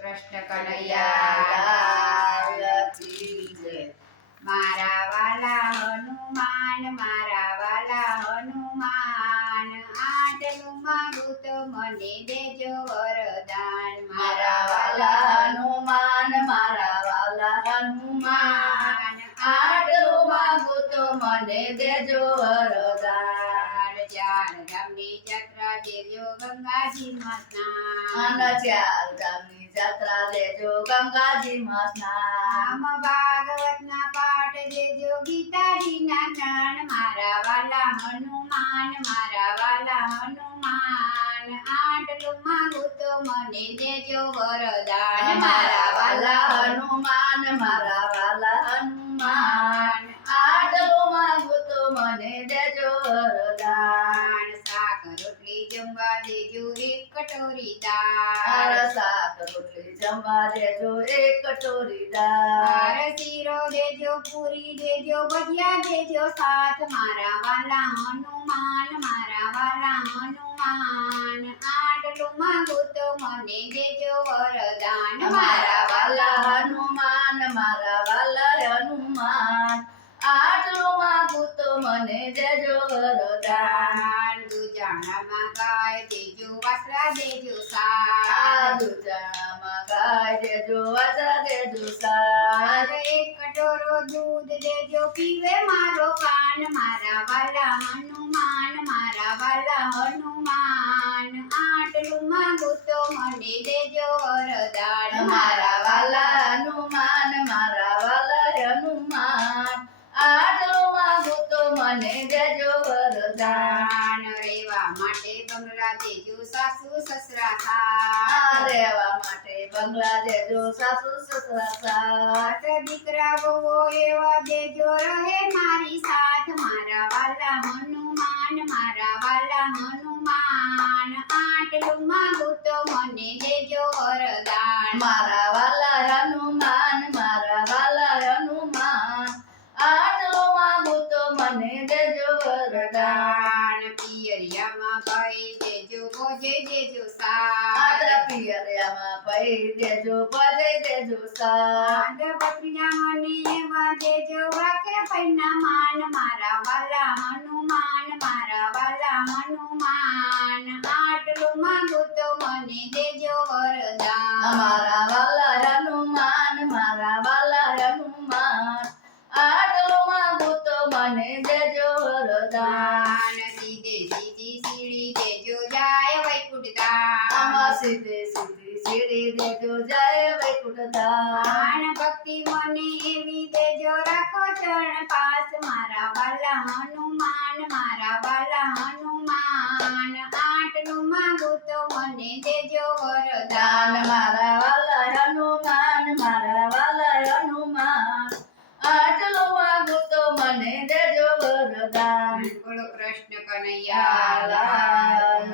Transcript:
કૃષ્ણ કનૈયા લાલ કી જય। મારા વાલા હનુમાન મારા વાલા હનુમાન આટલું માંગુ તો મને દેજો વરદાન। મારા વાલા હનુમાન મારા વાલા હનુમાન આટલું માંગુ તો મને દેજો વરદાન। ચાર ધામની યાત્રા દેજો ગંગાજીમાં સ્નાન। ચાર ધામની યાત્રા દેજો ગંગાજીમાં સ્નાન। ભાગવતના પાઠ દેજો ગીતાજીના જ્ઞાન। મારા વાલા હનુમાન મારા વાલા હનુમાન આટલું માંગુ તો મને દેજો વરદાન। મારા વાલા હનુમાન મારા વાલા હનુમાન આટલું માંગુ તો મને દેજો વરદાન। શાક રોટલી જમવા દેજો એક કટોરી દાળ। શાક રોટલી જમવા દેજો એક કટોરી દાળ। શીરો દેજો પૂરી દેજો ભજીયા દેજો સાથ। મારા વાલા હનુમાન મારા વાલા હનુમાન આટલું માંગુ તો મને દેજો વરદાન। મારા વાલા હનુમાન મારા વાલા હનુમાન આટલું માંગુ તો મને દેજો વરદાન। દુજાણામાં ગાય દેજો વાસરા દેજો સાથ। દુજાણામાં ગાય દેજો વાસરા દેજો સાથ। એક કટોરો દૂધ દેજો પીવે મારો કાન। મારા વાલા હનુમાન મારા વાલા હનુમાન આટલું માંગુ તો મને દેજો વરદાન। મારા વાલા હનુમાન મારા વાલા હનુમાન આટલું માંગુ તો મને દેજો વરદાન। રેવા માટે બંગલા દેજો સાસુ સસરા સાથ। રહેવા માટે બંગલા દેજો સાસુ સસરા સાથ। દીકરા વહુઓ એવા દેજો રહે મારી સાથ। મારા વાલા હનુમાન મારા વાલા હનુમાન આટલું માંગુ તો મને દેજો વરદાન। મારા વાલા હનુમાન મારા વાલા હનુમાન આટલું માંગુ તો મને દેજો વરદાન। પિયરિયામાં ભાઈ દેજો ભોજે દેજો સાથ। પિયરિયામાં પઈ દેજો ભજે દેજો સાથ। બકરીયા મને એવા દેજો વાકે પૈના માન। મારા વાલા હનુમાન મારા વાલા હનુમાન આટલું માંગુ તો મને દેજો વરદાન। મારા વાલા હનુમાન મારા વાલા હનુમાન આટલું માંગુ તો મને દેજો વરદાન। સીધે સીધી સીડી દેજો જાય વૈકુંઠ ધામ। સીધે સીધી સીડી દેજો જાય વૈકુંઠ ધામ। ભક્તિ મને એવી દેજો રાખો ચરણ પાસ। મારા વાલા હનુમાન મારા વાલા હનુમાન આટલું માંગુ તો મને દેજો વરદાન। મારા વાલા હનુમાન મારા વાલા હનુમાન આટલું માંગુ તો મને દેજો વરદાન। બોલો કૃષ્ણ કનૈયા લાલ